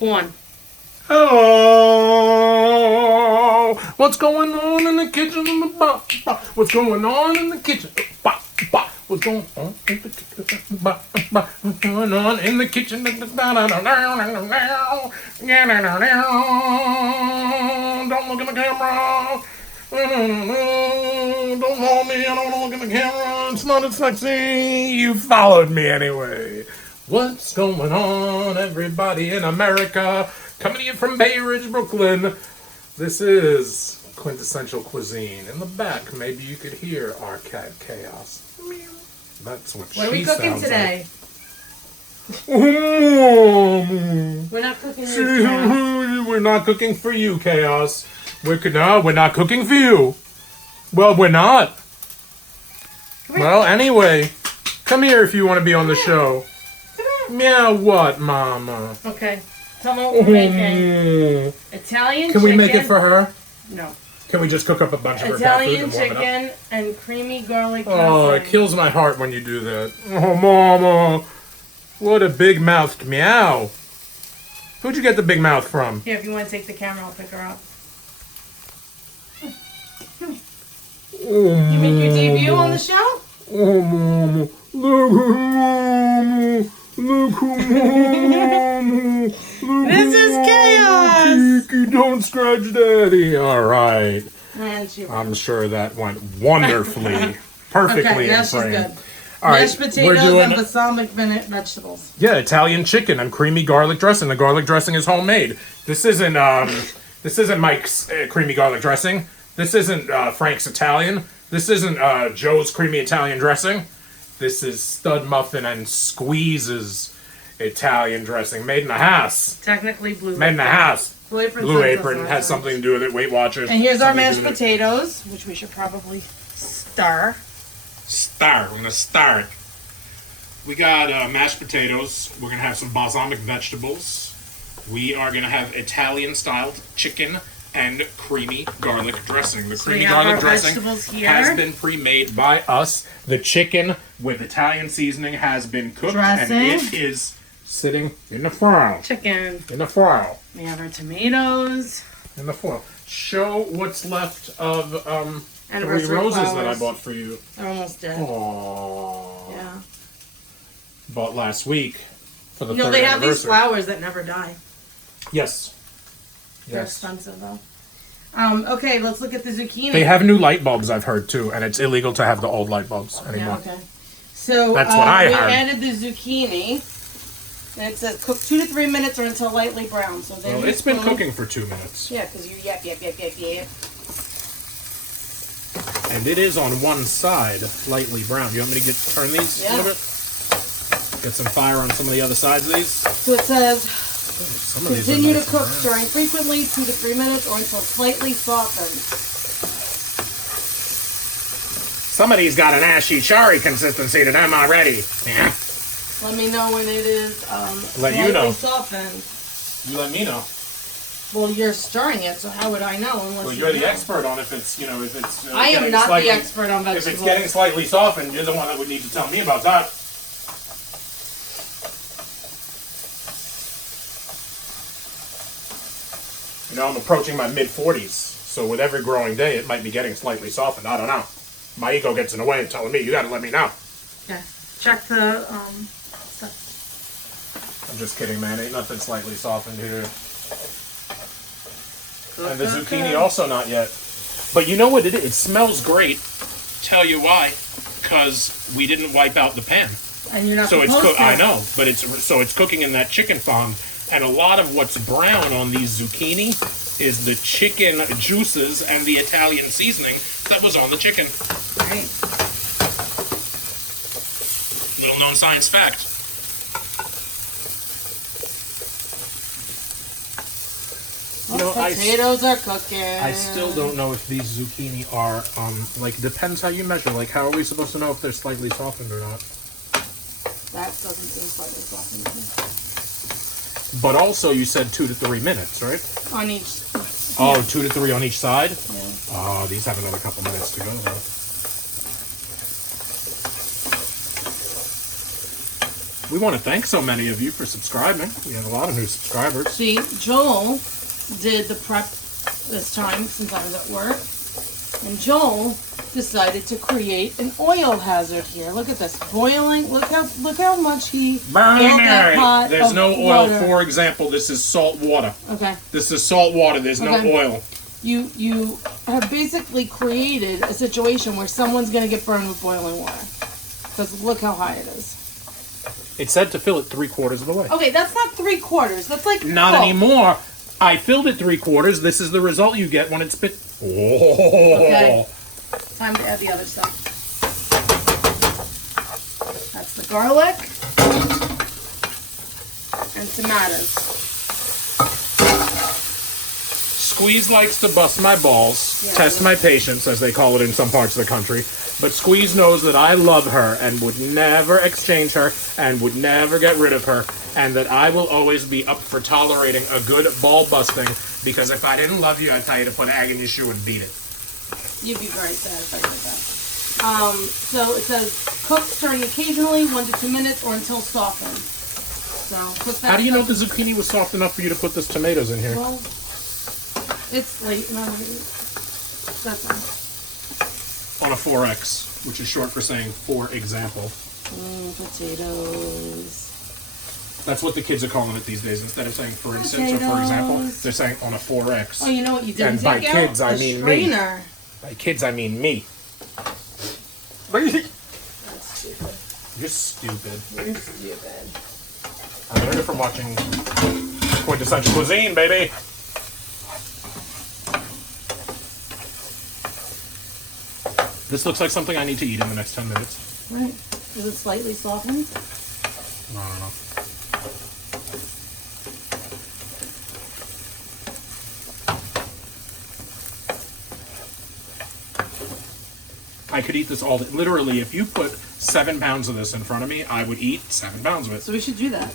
On. Hello. What's going on in the kitchen? What's going on in the kitchen? What's going on in the kitchen? What's going on in the kitchen? Don't look at the camera. Don't hold me. I don't want to look at the camera. It's not as sexy. You followed me anyway. What's going on, everybody in America? Coming to you from Bay Ridge, Brooklyn. This is Quintessential Cuisine. In the back, maybe you could hear our cat Chaos. That's what she sounds like. What are we cooking today? We're not cooking for Chaos. We're not cooking for you, Chaos. We're not cooking for you. Well, we're not. Well, anyway, come here if you want to be on the show. Meow what, Mama? Okay. Tell me what we're making. Italian chicken. Can we make it for her? No. Can we just cook up a bunch of her cat food Italian and warm it chicken and creamy garlic Oh, dressing. it kills my heart when you do that. Oh, Mama. What a big-mouthed meow. Who'd you get the big mouth from? Here, if you want to take the camera, I'll pick her up. Oh, You make your debut on the show? Oh, Mama. Look at Mama. Look at Mama. This is Chaos! Kiki, don't scratch Daddy. All right. And she I'm sure that went wonderfully, perfectly Okay, now in she's frame. good. All right, Mashed potatoes and balsamic vegetables. Yeah, Italian chicken and creamy garlic dressing. The garlic dressing is homemade. This isn't Mike's creamy garlic dressing. This isn't Frank's Italian. This isn't Joe's creamy Italian dressing. This is Stud Muffin and Squeeze's Italian dressing, made in the house. Technically blue. Made in the house. Blue Apron has has something to do with it. Weight Watchers. And here's our something to mashed do with it. potatoes, which we should probably stir. We're gonna start. We got mashed potatoes. We're gonna have some balsamic vegetables. We are gonna have Italian-styled chicken and creamy garlic dressing. The creamy we have garlic our dressing vegetables here. has been pre-made by us. The chicken with Italian seasoning has been cooked, Dressing. and it is sitting in the foil. Chicken. In the foil. We have our tomatoes. In the foil. Show what's left of 3 Anniversary roses that I flowers. bought for you. They're almost dead. Aww. Yeah. Bought last week for the You know, third they have these anniversary. flowers that never die. Yes. They're Yes. expensive, though. Okay, let's look at the zucchini. They have new light bulbs, I've heard, too, and it's illegal to have the old light bulbs Yeah, anymore. okay. So, That's what I we heard. added the zucchini. And it says cook 2 to 3 minutes or until lightly brown. So then Well, it's been cooking for 2 minutes. Yeah, because you yap. And it is on one side, lightly brown. You want me to turn these a little bit? Get some fire on some of the other sides of these? So it says Some of these are continue nice to cook, and brown. stirring frequently 2 to 3 minutes or until slightly softened. Some of these got an ashy chari consistency to them already. Yeah. Let me know when it is Let you know. softened. You let me know. Well, you're stirring it, so how would I know unless Well, you you're the know? expert on if it's, if it's... I am getting not slightly- the expert on vegetables. If it's getting slightly softened, you're the one that would need to tell me about that. I'm approaching my mid-40s, so with every growing day, it might be getting slightly softened. I don't know. My ego gets in the way of telling me. You got to let me know. Okay. Check the stuff. I'm just kidding, man. Ain't nothing slightly softened here. And the zucchini also not yet. But you know what it is? It smells great. Tell you why. Because we didn't wipe out the pan. And you're not So it's supposed to. I know, but it's cooking in that chicken fond, and a lot of what's brown on these zucchini is the chicken juices and the Italian seasoning that was on the chicken. Right. Little known science fact. Potatoes are cooking. I still don't know if these zucchini are depends how you measure. Like, how are we supposed to know if they're slightly softened or not? That doesn't seem slightly softened to me. But also, you said 2 to 3 minutes, right? On each. Oh, 2 to 3 on each side? Yeah. Oh, these have another couple minutes to go, though. We want to thank so many of you for subscribing. We have a lot of new subscribers. See, Joel did the prep this time since I was at work. And Joel decided to create an oil hazard here. Look at this. Boiling. Look how much he filled that pot There's of no oil. water. For example, this is salt water. Okay. This is salt water. There's no oil. You have basically created a situation where someone's going to get burned with boiling water. Because look how high it is. It said to fill it 3/4 of the way. Okay, that's not 3/4. That's like Not anymore. I filled it 3/4. This is the result you get when it's spit. Oh. Okay. Time to add the other stuff. That's the garlic and tomatoes. Squeeze likes to bust my balls, test my patience, as they call it in some parts of the country. But Squeeze knows that I love her and would never exchange her and would never get rid of her, and that I will always be up for tolerating a good ball busting, because if I didn't love you, I'd tell you to put egg in your shoe and beat it. You'd be very sad if I did that. So it says cook, stirring occasionally, 1 to 2 minutes, or until softened. So cook that. How do you know the zucchini was soft enough for you to put those tomatoes in here? Well, it's late. No, that's fine. On a 4X, which is short for saying for example. Potatoes. That's what the kids are calling it these days. Instead of saying for instance or for example, they're saying on a 4X. Oh, you know what you didn't And by take kids, out? I The mean me. strainer. By kids, I mean me. That's stupid. You're stupid. You're stupid. I learned it from watching Quintessential Cuisine, baby. This looks like something I need to eat in the next 10 minutes. Right. Is it slightly softened? I don't know. I could eat this all day. Literally, if you put 7 pounds of this in front of me, I would eat 7 pounds of it. So we should do that.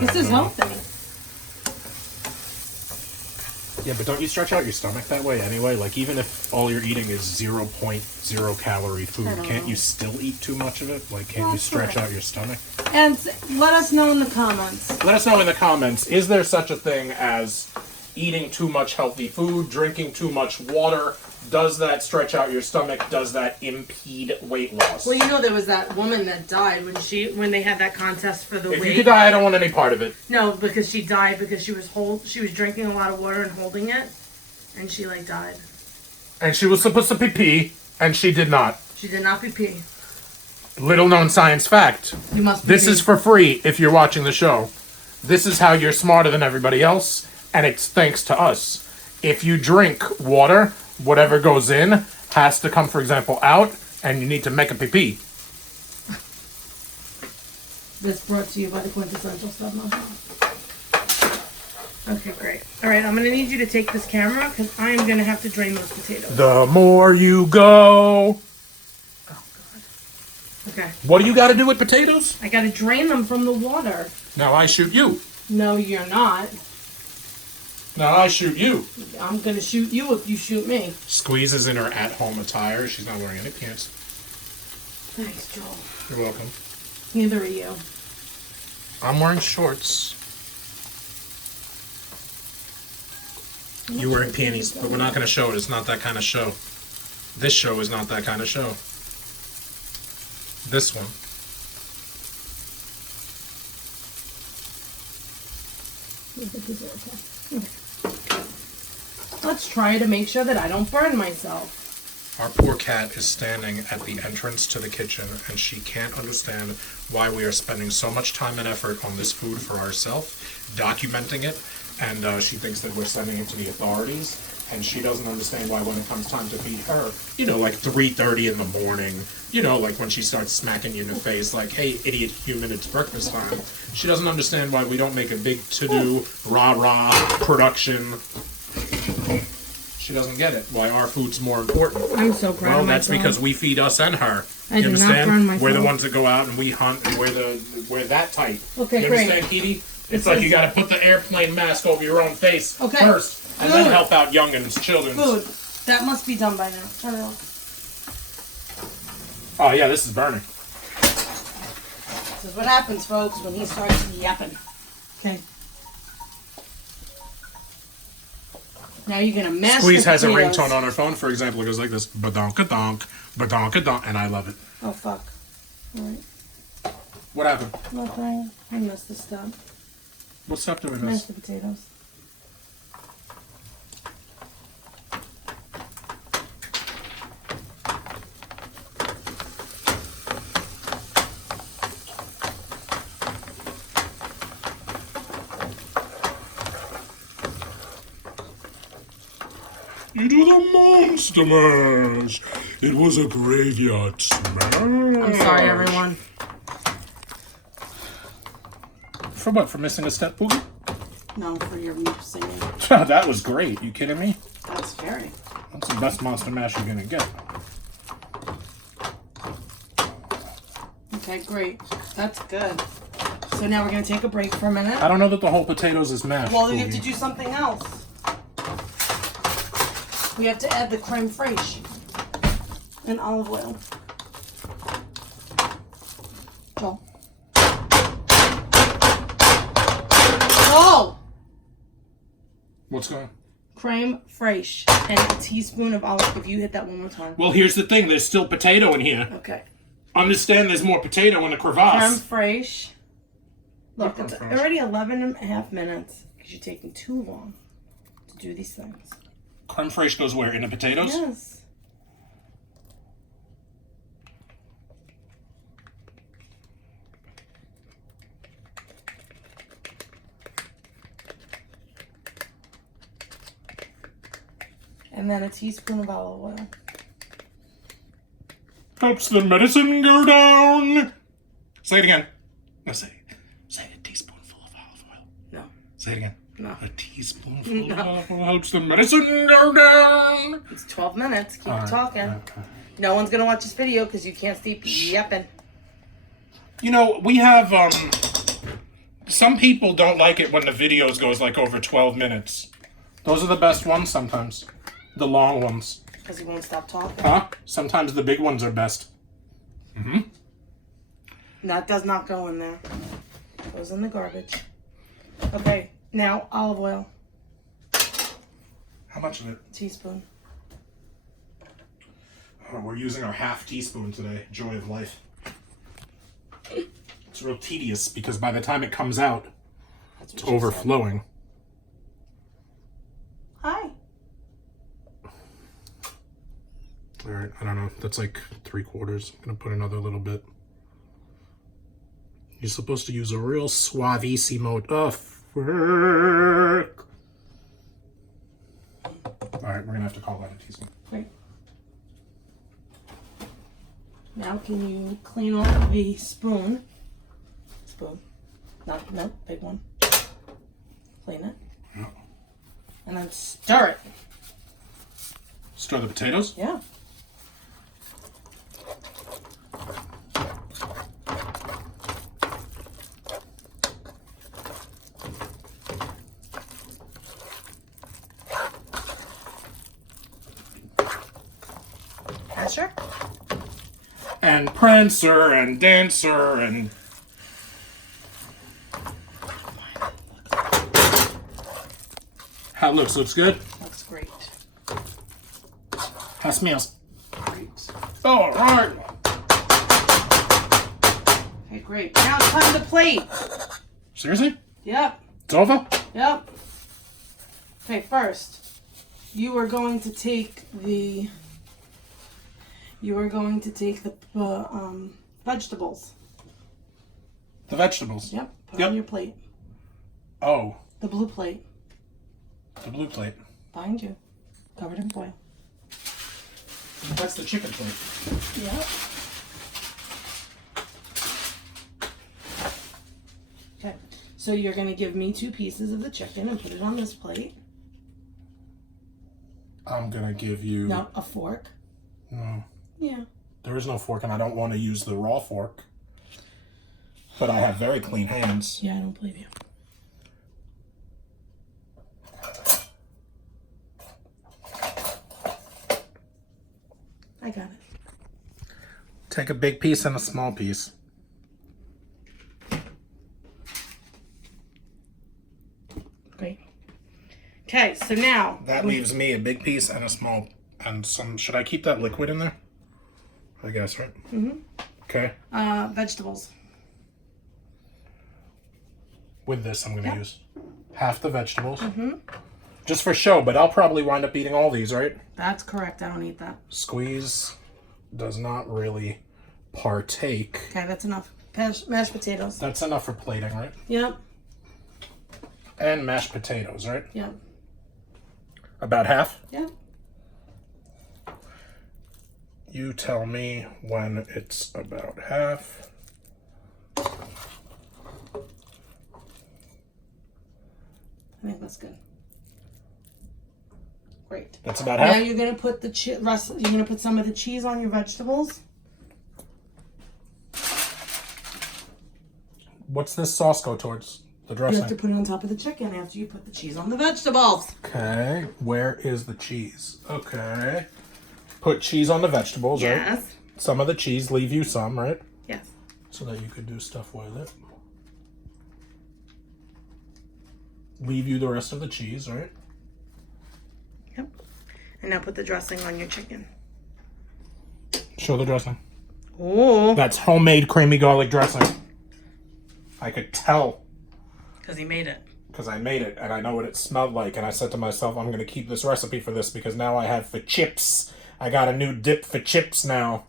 This is healthy. Yeah, but don't you stretch out your stomach that way anyway? Like, even if all you're eating is 0.0 calorie food, can't you still eat too much of it? Like, can't you stretch out your stomach? And let us know in the comments. Let us know in the comments, is there such a thing as eating too much healthy food, drinking too much water? Does that stretch out your stomach? Does that impede weight loss? Well, you know there was that woman that died when they had that contest for the weight. If you could die, I don't want any part of it. No, because she died because she was drinking a lot of water and holding it, and she died. And she was supposed to pee, and she did not. She did not pee. Little known science fact. You must. This is for free if you're watching the show. This is how you're smarter than everybody else, and it's thanks to us. If you drink water, whatever goes in has to come, for example, out, and you need to make a pee-pee. This brought to you by the Quintessential Stuff. Okay, great. All right, I'm going to need you to take this camera because I'm going to have to drain those potatoes. The more you go. Oh, God. Okay. What do you got to do with potatoes? I got to drain them from the water. Now I shoot you. No, you're not. Now I shoot you. I'm going to shoot you if you shoot me. Squeeze is in her at-home attire. She's not wearing any pants. Thanks, Joel. You're welcome. Neither are you. I'm wearing shorts. You're wearing panties, but we're not going to show it. It's not that kind of show. This show is not that kind of show. This one. Let's try to make sure that I don't burn myself. Our poor cat is standing at the entrance to the kitchen, and she can't understand why we are spending so much time and effort on this food for ourselves, documenting it, and she thinks that we're sending it to the authorities, and she doesn't understand why when it comes time to feed her, like 3:30 in the morning, like when she starts smacking you in the face, like, hey, idiot human, it's breakfast time. She doesn't understand why we don't make a big to-do, rah-rah production. She doesnn't get it. Why our food's more important. I'm so proud of myself. Well, that's because we feed us and her. I did not burn myself. We're the ones that go out and we hunt, and we're that tight. Okay, you great. understand, Kitty? It's like you got to put the airplane mask over your own face first, and Food. then help out youngins, children. Food. That must be done by now. Turn it off. Oh yeah, this is burning. It's This is what happens, folks, when he starts yapping. Okay. Now you're gonna mash Squeeze the has a potatoes. ringtone on her phone. For example, it goes like this: badonka-donk, badonka-donk, and I love it. Oh fuck! All right. What happened? Nothing. I missed the step. What step do we Mash miss? the potatoes. You do the monster mash. It was a graveyard smash. I'm sorry, everyone. For what? For missing a step, Boogie? No, for your singing. That was great. You kidding me? That's scary. That's the best monster mash you're gonna get. Okay, great. That's good. So now we're gonna take a break for a minute. I don't know that the whole potatoes is mashed. Well, we have to Boogie. do something else. We have to add the creme fraiche and olive oil. Joel. Joel! What's going on? Creme fraiche and a teaspoon of olive. If you hit that one more time. Well, here's the thing. There's still potato in here. Okay. Understand there's more potato in the crevasse. Creme fraiche. Look, it's already 11 and a half minutes because you're taking too long to do these things. Creme fraiche goes where? In the potatoes? Yes. And then a teaspoon of olive oil. Helps the medicine go down. Say it again. No, say a teaspoonful of olive oil. No. Say it again. No. A teaspoonful of olive oil helps the medicine go down. It's 12 minutes. Keep All right, talking. okay. No one's going to watch this video because you can't keep yapping. You know, we have, some people don't like it when the videos goes like over 12 minutes. Those are the best ones sometimes. The long ones. Because he won't stop talking. Huh? Sometimes the big ones are best. Mm-hmm. That does not go in there. Goes in the garbage. Okay, now olive oil. How much of it? Teaspoon. Oh, we're using our half teaspoon today. Joy of life. It's real tedious because by the time it comes out, That's it's what you said. overflowing. Hi. All right, I don't know. That's like 3/4. I'm gonna put another little bit. You're supposed to use a real suavissimo. Oh, frick. All right, we're gonna have to call that a teaspoon. Great. Now can you clean off the spoon? Spoon. No, big one. Clean it. Yeah. And then stir it. Stir the potatoes. Yeah. Asher? And Prancer and Dancer and... How it looks? Looks good? Looks great. How it smells? Great. All right. Okay, great. Now it's time to plate. Seriously? Yep. It's over? Yep. Okay, first, you are going to take the vegetables. The vegetables? Yep. Put Yep. on your plate. Oh, The blue plate. the blue plate. Behind you. Covered in foil. That's the chicken plate. Yep. Okay. So you're going to give me 2 pieces of the chicken and put it on this plate. I'm gonna give you... No, a fork. No. Yeah. There is no fork, and I don't want to use the raw fork. But I have very clean hands. Yeah, I don't believe you. I got it. Take a big piece and a small piece. Great. Okay, so now That leaves me a big piece and a small, and some. Should I keep that liquid in there? I guess, right? Mm-hmm. Okay. Vegetables. With this, I'm going to use half the vegetables. Mm-hmm. Just for show, but I'll probably wind up eating all these, right? That's correct. I don't eat that. Squeeze does not really partake. Okay, that's enough. Mashed potatoes. That's enough for plating, right? Yep. And mashed potatoes, right? Yep. About half? Yep. You tell me when it's about half. I think that's good. Great. That's about half? Now you're gonna put the you're gonna put some of the cheese on your vegetables. What's this sauce go towards? The You dressing? have to put it on top of the chicken after you put the cheese on the vegetables. Okay, where is the cheese? Okay. Put cheese on the vegetables, right? Yes. Some of the cheese, leave you some, right? Yes. So that you could do stuff with it. Leave you the rest of the cheese, right? Yep. And now put the dressing on your chicken. Show the dressing. Oh. That's homemade creamy garlic dressing. I could tell. Because he made it. Because I made it and I know what it smelled like. And I said to myself, I'm going to keep this recipe for this because now I have for chips. I got a new dip for chips now.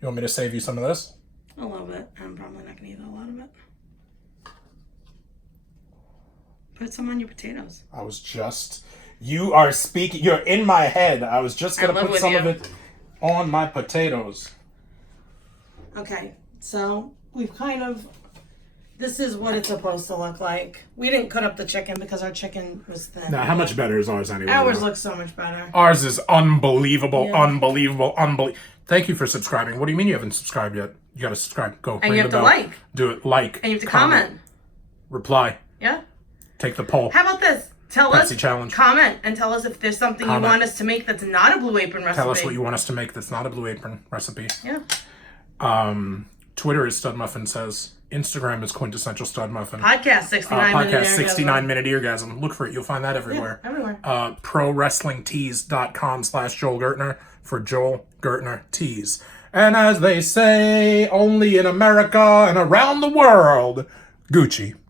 You want me to save you some of this? A little bit. I'm probably not going to eat a lot of it. Put some on your potatoes. I was just... You are speaking... You're in my head. I was just going to put some of it on my potatoes. Okay. So we've kind of... This is what it's supposed to look like. We didn't cut up the chicken because our chicken was thin. Now, how much better is ours anyway? Ours looks so much better. Ours is unbelievable, Yeah. unbelievable. Thank you for subscribing. What do you mean you haven't subscribed yet? You got to subscribe. Go. And ring you have the to bell. like. Do it. Like. And you have to comment. Reply. Yeah? Take the poll. How about this? Tell Pepsi us. challenge. Comment and tell us if there's something Comment. you want us to make that's not a Blue Apron recipe. Tell us what you want us to make that's not a Blue Apron recipe. Yeah. Twitter is Stud Muffin Says. Instagram is Quintessential Stud Muffin. Podcast 69 minute Podcast 69 minute eargasm. Look for it. You'll find that everywhere. Yeah, everywhere. ProWrestlingTees.com/Joel Gertner for Joel Gertner Tees. And as they say, only in America and around the world, Gucci.